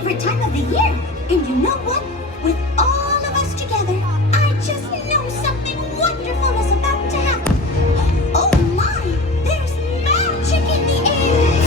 favorite time of the year. And you know what? With all of us together, I just know something wonderful is about to happen. Oh my! There's magic in the air!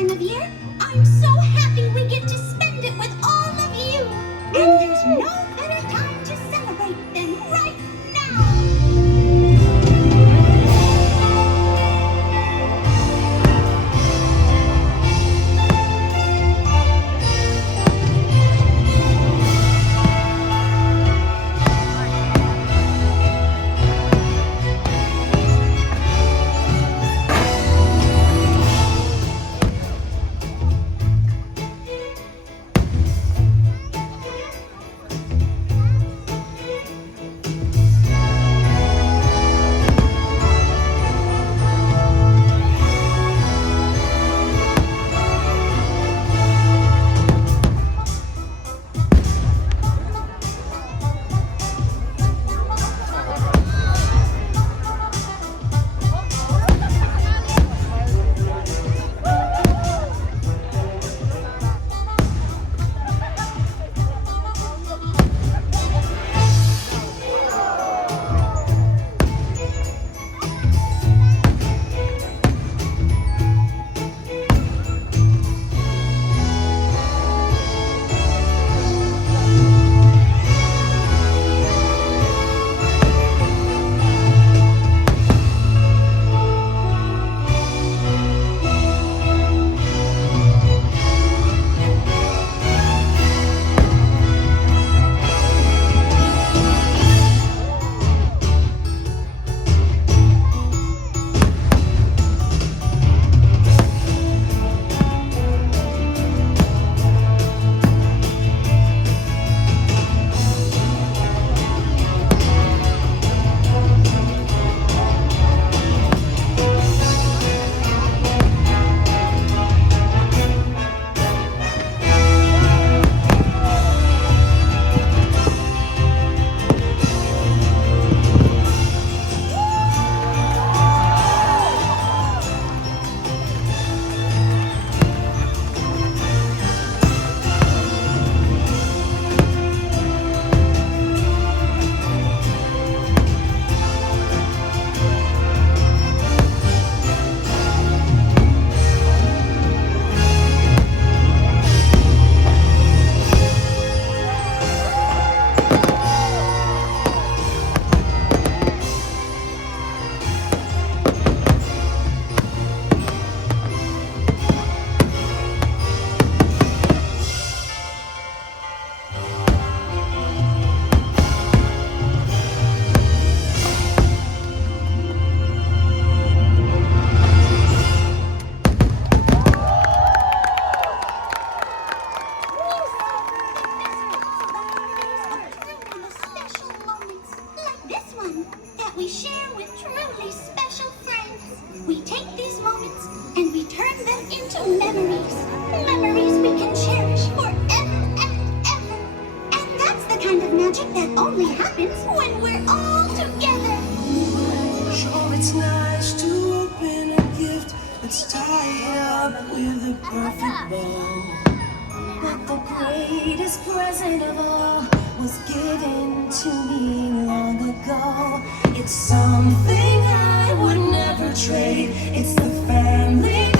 time of year, I'm so happy we get to spend it with all of you. And there's no better time to celebrate than right now. That we share with truly special friends. We take these moments and we turn them into memories. Memories we can cherish forever and ever. And that's the kind of magic that only happens when we're all together. Sure, it's nice to open a gift that's tied up with a perfect bow. But the greatest present of all was given to me long ago. It's something I would never trade. It's the family